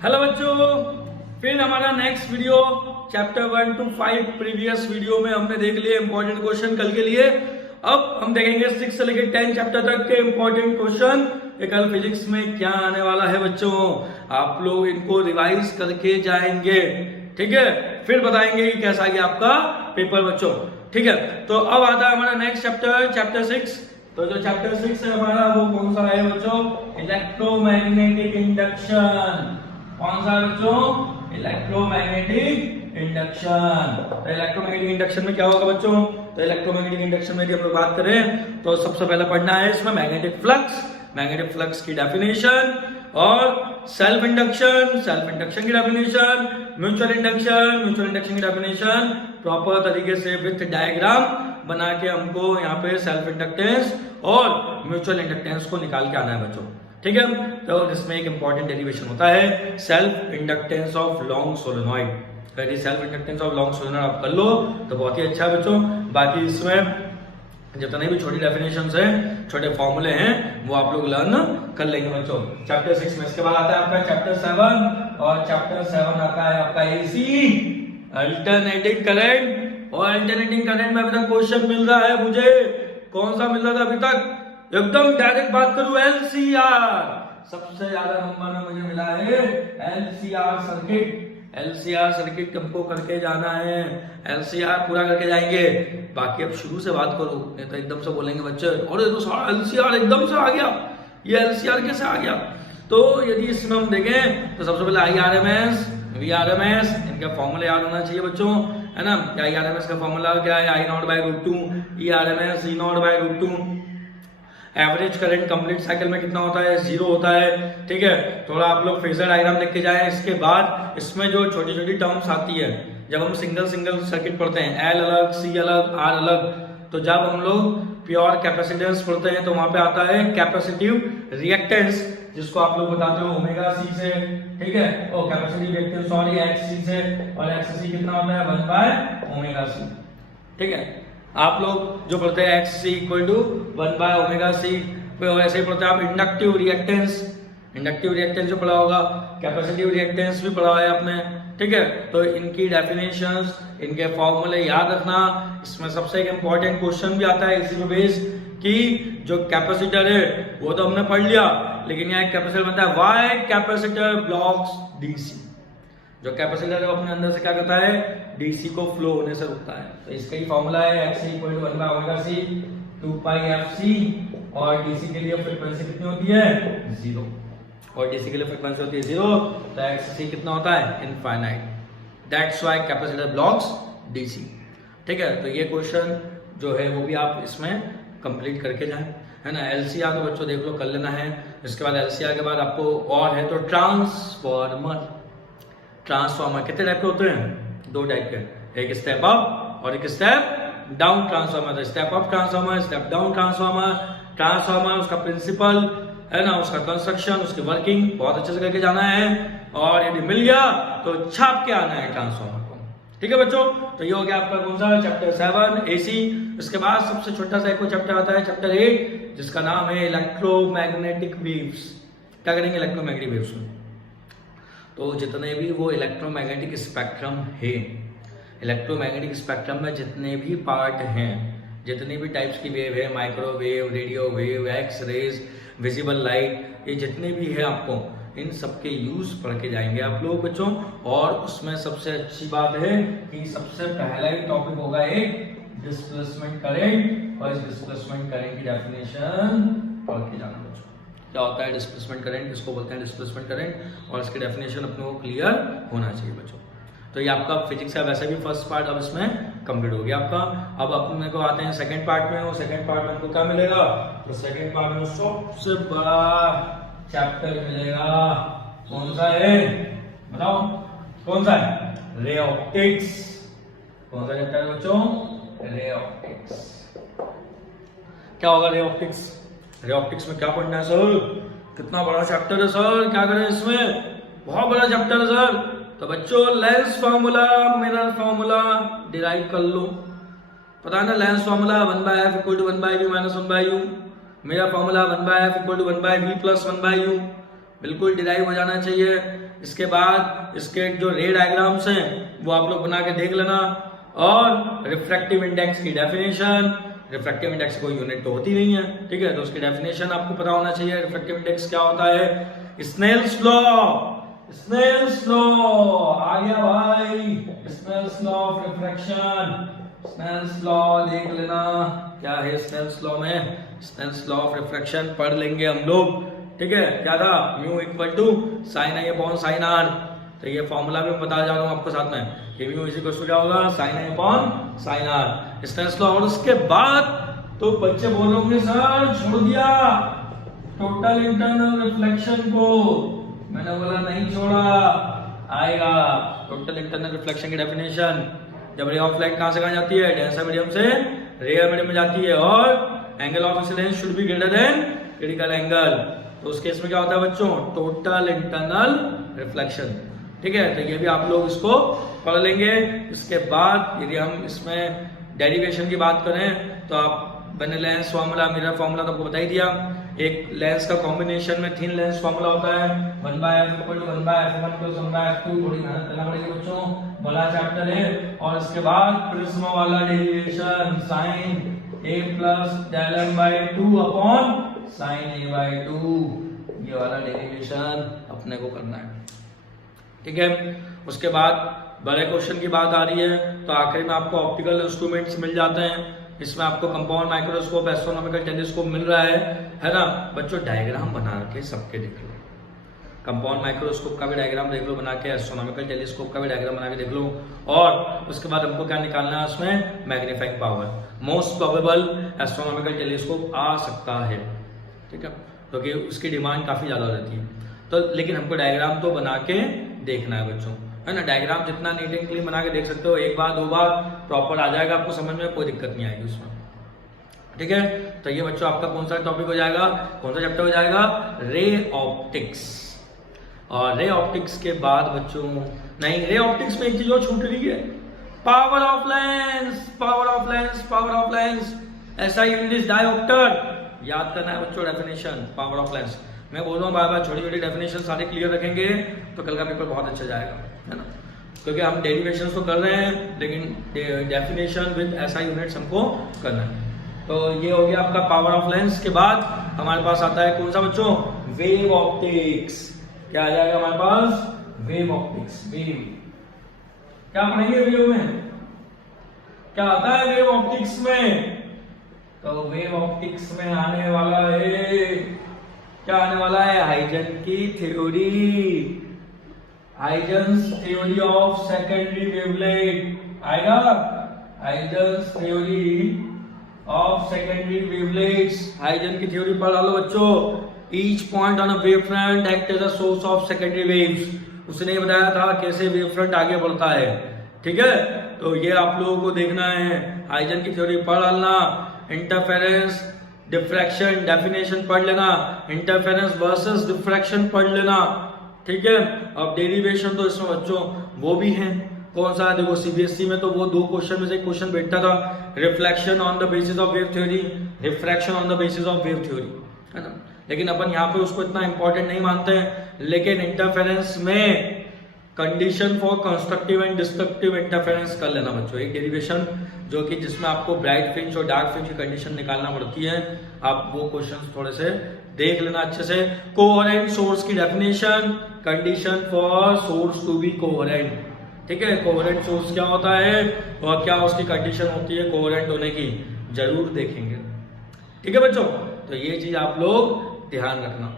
Hello बच्चों, फिर हमारा next video chapter 1 to 5 previous video में हमने देख लिए इंपॉर्टेंट क्वेश्चन कल के लिए। अब हम देखेंगे 6 से लेकर 10 चैप्टर तक के इंपॉर्टेंट क्वेश्चन। कल फिजिक्स में क्या आने वाला है बच्चों, आप लोग इनको रिवाइज करके जाएंगे, ठीक है। फिर बताएंगे कि कैसा गया आपका पेपर बच्चों, ठीक है। तो अब आता है हमारा नेक्स्ट चैप्टर, चैप्टर 6। तो जो चैप्टर 6 है हमारा वो कौन सा है बच्चों, इलेक्ट्रोमैग्नेटिक इंडक्शन। कौन सा बच्चों, इलेक्ट्रोमैग्नेटिक इंडक्शन। तो इलेक्ट्रोमैग्नेटिक इंडक्शन में क्या होगा बच्चों, तो इलेक्ट्रोमैग्नेटिक इंडक्शन में हम लोग बात करें तो सबसे पहले पढ़ना है इसमें मैग्नेटिक फ्लक्स, मैग्नेटिक फ्लक्स की डेफिनेशन, और सेल्फ इंडक्शन की डेफिनेशन, म्यूचुअल इंडक्शन की डेफिनेशन प्रॉपर तरीके से विथ डायग्राम बना के हमको यहाँ पे सेल्फ इंडक्टेंस और म्यूचुअल इंडक्टेंस को निकाल के आना है बच्चों, ठीक है। तो इसमें एक इंपॉर्टेंट डेरिवेशन होता है self inductance of long solenoid. यदि self inductance of long solenoid आप कर लो तो बहुत ही अच्छा है बच्चों। बाकी इसमें जितने भी छोटी डेफिनेशंस हैं, छोटे फॉर्मूले हैं, वो आप लोग लर्न कर लेंगे बच्चों चैप्टर 6 में। इसके बाद आता है आपका चैप्टर 7, और चैप्टर 7 आता है आपका एसी, अल्टरनेटिंग करंट। और अल्टरनेटिंग करंट में अभी तक क्वेश्चन मिल रहा है मुझे, कौन सा मिल रहा था अभी तक, एकदम डायरेक्ट बात करूं एलसीआर। सबसे ज्यादा नंबर में मुझे मिला है एलसीआर सर्किट। एलसीआर सर्किट हमको करके जाना है, एलसीआर पूरा करके जाएंगे। बाकी अब शुरू से बात करो, नहीं तो एकदम से बोलेंगे बच्चे और ये तो सारा एलसीआर एकदम से आ गया, ये एलसीआर कैसे आ गया। तो यदि इसमें हम देखें तो सबसे पहले IRMS, VRMS, इनका फॉर्मूला याद होना चाहिए बच्चों, है ना। IRMS का फॉर्मूला क्या है, I0/√2, ERMS E0/√2। Average current complete cycle में कितना होता है, 0 होता है, ठीक है। थोड़ा आप लोग फेजर डायग्राम देख के जाएं। इसके बाद इसमें जो छोटी छोटी टर्म्स आती है, जब हम सिंगल सर्किट पढ़ते हैं, L अलग, C अलग, R अलग, तो जब हम लोग प्योर कैपेसिटेंस पढ़ते हैं तो वहां पे आता है कैपेसिटिव रिएक्टेंस, जिसको आप लोग बताते हो ओमेगा C से, ठीक है। और कैपेसिटिव रिएक्टेंस सॉरी XC से, और XC कितना होता है 1/ωc, ठीक है। आप लोग जो पढ़ते हैं XC = 1/ωc, वैसे ही पढ़ते हैं आप इंडक्टिव रिएक्टेंस जो पढ़ा होगा, कैपेसिटिव रिएक्टेंस भी पढ़ा है आपने, ठीक है। तो इनकी डेफिनेशंस, इनके फॉर्मूले याद रखना। इसमें सबसे एक इंपॉर्टेंट क्वेश्चन भी आता है इसी पे बेस कि जो कैपेसिटर है वो तो हमने पढ़ लिया, लेकिन यहाँ एक कैपेसिटर बनता है, व्हाई कैपेसिटर ब्लॉक्स डीसी। जो कैपेसिटर है वो अपने अंदर से क्या करता है, डीसी को फ्लो होने से रोकता है। तो इसका ही फॉर्मूला है XC = 1/ωc 2πfc, और डीसी के लिए फ्रीक्वेंसी कितनी होती है 0, और डीसी के लिए फ्रीक्वेंसी होती है 0, तो XC कितना होता है infinite. That's why capacitor blocks DC, ठीक है। तो ये क्वेश्चन जो है वो भी आप इसमें कंप्लीट करके जाएं, है ना। एलसीआर तो बच्चों देख लो, कर लेना है। इसके बाद एलसीआर के बाद आपको और है तो ट्रांसफार्मर कितने टाइप के होते हैं, 2 टाइप के, एक स्टेप अप और एक step down transformer. Step up transformer, step down transformer, उसका प्रिंसिपल है ना, उसका कंस्ट्रक्शन, उसकी वर्किंग बहुत अच्छे से करके जाना है, और यदि मिल गया तो छाप के आना है ट्रांसफार्मर को, ठीक है बच्चों। तो ये हो गया आपका कौन सा, चैप्टर 7 एसी। इसके बाद सबसे छोटा सा एक चैप्टर आता है चैप्टर 8, जिसका नाम है इलेक्ट्रोमैग्नेटिक वेव्स। क्या करेंगे इलेक्ट्रोमैग्नेटिक वेव्स में, तो जितने भी वो इलेक्ट्रोमैग्नेटिक स्पेक्ट्रम है, इलेक्ट्रोमैग्नेटिक स्पेक्ट्रम में जितने भी पार्ट हैं, जितनी भी टाइप्स की वेव है, microwave, radio wave, X rays, visible light, ये जितने भी है आपको इन सबके यूज पढ़ के जाएंगे आप लोग बच्चों। और उसमें सबसे अच्छी बात है कि सबसे पहला ही टॉपिक होगा एक डिस्प्लेसमेंट करंट, और इस डिस्प्लेसमेंट करंट की डेफिनेशन पढ़ के जाना बच्चों। क्या होता है डिस्प्लेसमेंट करंट, किसको बोलते हैं डिस्प्लेसमेंट करंट, और इसकी डेफिनेशन अपने को क्लियर होना चाहिए बच्चों। तो ये आपका फिजिक्स का वैसे भी फर्स्ट पार्ट अब इसमें कंप्लीट हो गया आपका। अब अपने को आते हैं सेकंड पार्ट में, और सेकंड पार्ट में आपको क्या मिलेगा, तो सेकंड पार्ट में सबसे बड़ा चैप्टर मिलेगा, कौन सा है बताओ, कौन सा है, रे ऑप्टिक्स। कौन सा चैप्टर है बच्चों, रे ऑप्टिक्स। क्या होगा रे ऑप्टिक्स, रे ऑप्टिक्स में क्या पढ़ना है सर, कितना बड़ा चैप्टर है सर, क्या करें इसमें, बहुत बड़ा चैप्टर है सर। तो बच्चों lens formula, mirror formula derive कर लो, पता है ना। Lens formula 1/f = 1/v - 1/u, mirror formula 1/f = 1/v + 1/u, बिल्कुल डिराइव हो जाना चाहिए। इसके बाद इसके जो रे डायग्राम्स हैं वो आप लोग बना के देख लेना। और रिफ्रैक्टिव इंडेक्स की डेफिनेशन, रिफ्रैक्टिव इंडेक्स कोई यूनिट तो होती नहीं है, ठीक है, तो उसकी डेफिनेशन आपको पता होना चाहिए। रिफ्रैक्टिव इंडेक्स क्या होता है, स्नेल्स लॉ, स्नेल्स लॉ आ गया भाई, Snell's law of refraction, Snell's law देख लेना क्या है स्नेल्स लॉ में। स्नेल्स लॉ ऑफ रिफ्रैक्शन पढ़ लेंगे हम लोग, ठीक है। क्या था, mu equal to sine i upon sine r, तो ये फॉर्मूला भी मैं बता जा रहा हूँ आपको साथ में कि म्यू इज इक्वल टू क्या होगा, sine i upon sine r, Snell's law. और उसके बाद तो बच्चे बोलोगे सर छोड़ दिया टोटल इंटरनल रिफ्लेक्शन को, मैंने बोला नहीं छोड़ा, आएगा टोटल इंटरनल रिफ्लेक्शन की डेफिनेशन। जब रे ऑफ लाइट कहां से कहां जाती है, डेंसर मीडियम से रेयर मीडियम में जाती है, और angle of incidence should be greater than critical angle, तो उस केस में क्या होता है बच्चों, टोटल इंटरनल रिफ्लेक्शन, ठीक है। तो ये भी आप लोग इसको पढ़ लेंगे। इसके बाद यदि हम इसमें डेरिवेशन की बात करें तो आप मैंने लेंस फार्मूला, मिरर फार्मूला तो आपको बता ही दिया। एक लेंस का कॉम्बिनेशन में थिन लेंस फार्मूला होता है 1/f = 1/f1 + 1/f2, थोड़ी मेहनत करना पड़ेगी बच्चों, बड़ा चैप्टर है। और इसके बाद प्रिज्म वाला derivation sin a + del m/2 upon sin a/2, ये वाला डेरिवेशन अपने को करना है, ठीक है। उसके बाद बड़े क्वेश्चन की बात आ रही है तो आखिर में आपको ऑप्टिकल इंस्ट्रूमेंट्स मिल जाते हैं। इसमें आपको कंपाउंड माइक्रोस्कोप, एस्ट्रोनॉमिकल टेलीस्कोप मिल रहा है ना बच्चों। डायग्राम बना के सबके देख लो, कंपाउंड माइक्रोस्कोप का भी डायग्राम देख लो बना के, एस्ट्रोनॉमिकल टेलीस्कोप का भी डायग्राम बना के देख लो। और उसके बाद हमको क्या निकालना है उसमें, magnifying power. Most probable astronomical telescope आ सकता है, ठीक है, क्योंकि उसकी डिमांड काफी ज्यादा रहती है। तो लेकिन हमको डायग्राम तो बना के देखना है बच्चों, है ना। डायग्राम जितना नीट एंड क्लीन बना के देख सकते हो, एक बार दो बार प्रॉपर आ जाएगा आपको समझ में, कोई दिक्कत नहीं आएगी उसमें, ठीक है। तो ये बच्चों आपका कौन सा टॉपिक हो जाएगा, कौन सा चैप्टर हो जाएगा, रे ऑप्टिक्स। और रे ऑप्टिक्स के बाद बच्चों नहीं, रे ऑप्टिक्स में एक चीज और छूट रही है, power of lens, power of lens, power of lens, ऐसा इंग्लिश डायोप्टर याद करना है बच्चों। डेफिनेशन पावर ऑफ लेंस मैं बोल रहा हूँ बार बार, छोटी छोटी डेफिनेशन सारे क्लियर रखेंगे तो कल का पेपर बहुत अच्छा जाएगा, है ना। क्योंकि हम डेरिवेशन तो कर रहे हैं लेकिन डेफिनेशन विद ऐसा यूनिट्स हमको करना है। तो ये हो गया आपका पावर ऑफ लेंस। के बाद हमारे पास आता है कौन सा बच्चों, वेव ऑप्टिक्स। क्या आ जाएगा हमारे पास, वेव ऑप्टिक्स। वेव क्या पढ़ेंगे वेव में, क्या आता है वेव ऑप्टिक्स में, तो वेव ऑप्टिक्स में आने वाला है, क्या आने वाला है, हाइजन की theory, Huygens theory of secondary wavelet आएगा, Huygens theory of secondary wavelets. Huygens की थ्योरी पढ़ा लो बच्चों। Each point on a wave front act as a source of secondary waves, उसने बताया था कैसे वेव फ्रंट आगे बढ़ता है, ठीक है। तो ये आप लोगों को देखना है, हाइजन की थ्योरी पढ़ लेना। इंटरफेरेंस डिफ्रैक्शन डेफिनेशन पढ़ लेना, इंटरफेरेंस वर्सेस डिफ्रैक्शन पढ़ लेना, ठीक है। अब डेरिवेशन तो इसमें बच्चों वो भी है, कौन सा, देखो सीबीएसई में तो वो दो क्वेश्चन में से एक क्वेश्चन बैठता था, reflection on the basis of wave theory, refraction on the basis of wave theory, है ना। लेकिन अपन यहाँ पे उसको इतना इंपॉर्टेंट नहीं मानते हैं, लेकिन इंटरफेरेंस में condition for constructive and destructive interference कर लेना बच्चों, एक डेरिवेशन जो कि जिसमें आपको ब्राइट फ्रिंज और डार्क फ्रिंज की कंडीशन निकालना पड़ती है, आप वो क्वेश्चन थोड़े से देख लेना अच्छे से। कोहेरेंट सोर्स की definition, condition for source to be coherent, ठीक है। कोहेरेंट सोर्स क्या होता है और क्या उसकी कंडीशन होती है कोहेरेंट होने की, जरूर देखेंगे, ठीक है बच्चों। तो ये चीज आप लोग ध्यान रखना।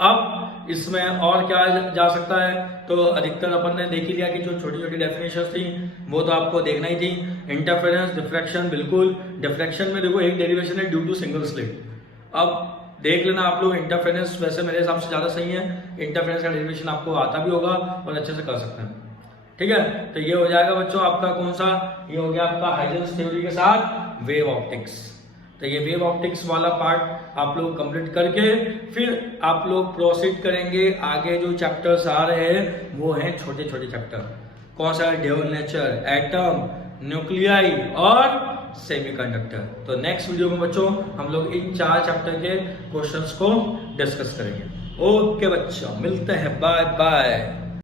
अब इसमें और क्या जा सकता है, तो अधिकतर अपन ने देख ही लिया कि जो छोटी छोटी डेफिनेशन थी वो तो आपको देखना ही थी। इंटरफेरेंस, डिफ्रैक्शन, बिल्कुल डिफ्रैक्शन में देखो एक डेरिवेशन है ड्यू टू सिंगल स्लिट। अब देख लेना आप लोग, इंटरफेरेंस वैसे मेरे हिसाब से ज्यादा सही है, इंटरफेरेंस का डेरिवेशन आपको आता भी होगा और अच्छे से कर सकते हैं, ठीक है। तो ये हो जाएगा बच्चों आपका कौन सा, ये हो गया आपका हाइजेंस थ्योरी के साथ वेव ऑप्टिक्स। तो ये वेव ऑप्टिक्स वाला पार्ट आप लोग कंप्लीट करके फिर आप लोग प्रोसीड करेंगे आगे। जो चैप्टर्स आ रहे हैं वो हैं छोटे छोटे चैप्टर, कौन सा, ड्यूल नेचर, एटम, न्यूक्लियाई और सेमीकंडक्टर। तो नेक्स्ट वीडियो में बच्चों हम लोग इन 4 चैप्टर के क्वेश्चंस को डिस्कस करेंगे। ओके बच्चों, मिलते हैं, बाय बाय।